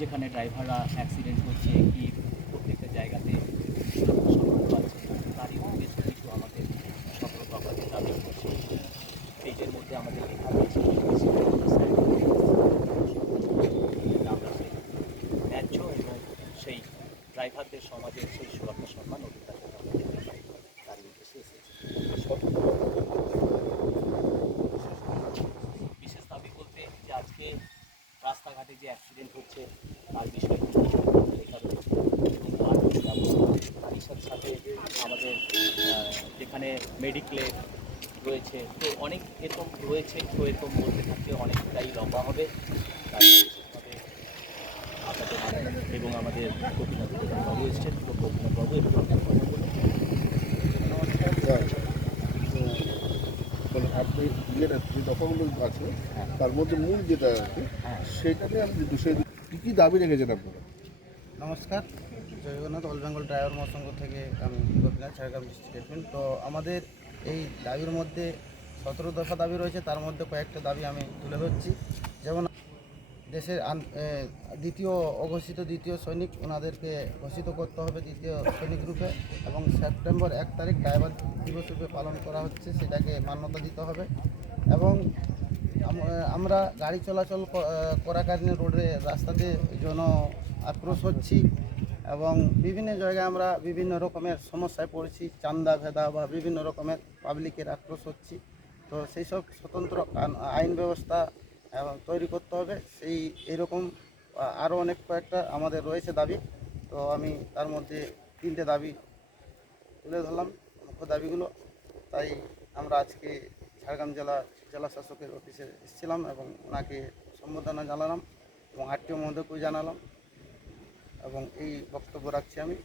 যেখানে ড্রাইভাররা অ্যাক্সিডেন্ট হচ্ছে কি প্রত্যেকটা জায়গাতে সুরক্ষা সম্মান পাচ্ছে না, তারই বেশ কিছু আমাদের সতর্কবাদের দাবি সেই পেজের মধ্যে আমাদের লেখা রয়েছে আমরা সেই ন্যায্য এবং সেই ড্রাইভারদের সমাজের সেই সুরক্ষা সম্মান অধিকার তার উদ্দেশ্যে এসেছে। বিশেষ দাবি বলতে যে আজকে রাস্তাঘাটে যে অ্যাক্সিডেন্ট হচ্ছে তার বিষয়ে কিছু লেখা রয়েছে এবং তারই সাথে সাথে আমাদের যেখানে মেডিক্লেম রয়েছে, তো অনেক এরকম রয়েছে, তো এরকম বলতে থাকলে অনেকটাই লম্বা হবে। তাই বিশেষভাবে আপনাদের এবং আমাদের গোপীনাথ বাবু এসছেন, তো গোপীনাথ বাবু একটু কথা বলুন। মানে আপনি ইয়ের যে দফাগুলো আছে তার মধ্যে মূল যেটা আছে সেটা নিয়ে আমি বিষয় কী কী দাবি রেখেছেন আপনারা? নমস্কার, জয় জগন্নাথ। অল বেঙ্গল ড্রাইভার মহাসংঘ থেকে আমি গোপীনাথ, ঝাড়গ্রাম ডিস্ট্রিক্ট। তো আমাদের এই দাবির মধ্যে 17 দফা দাবি রয়েছে, তার মধ্যে কয়েকটা দাবি আমি তুলে ধরছি। যেমন দেশের দ্বিতীয় অঘোষিত দ্বিতীয় সৈনিক, ওনাদেরকে ঘোষিত করতে হবে দ্বিতীয় সৈনিক রূপে, এবং সেপ্টেম্বর 1 তারিখ ড্রাইভার দিবস রূপে পালন করা হচ্ছে, সেটাকে মান্যতা দিতে হবে। এবং আমরা গাড়ি চলাচল করাকালীন রোডে রাস্তাতে জন আক্রোশ হচ্ছি এবং বিভিন্ন জায়গায় আমরা বিভিন্ন রকমের সমস্যায় পড়ছি, চান্দা ভেদা বা বিভিন্ন রকমের পাবলিকের আক্রোশ হচ্ছি। তো সেই সব স্বতন্ত্র আইন ব্যবস্থা তৈরি করতে হবে। এইরকম আরও অনেক কয়েকটা আমাদের রয়েছে দাবি। তো আমি তার মধ্যে 3টে দাবি তুলে ধরলাম, মুখ্য দাবিগুলো। তাই আমরা আজকে ঝাড়গ্রাম জেলা শাসকের অফিসে এসেছিলাম এবং ওনাকে সম্বোধনা জানালাম এবং আরটিও মহোদয়কেও জানালাম, এবং এই বক্তব্য রাখছি আমি।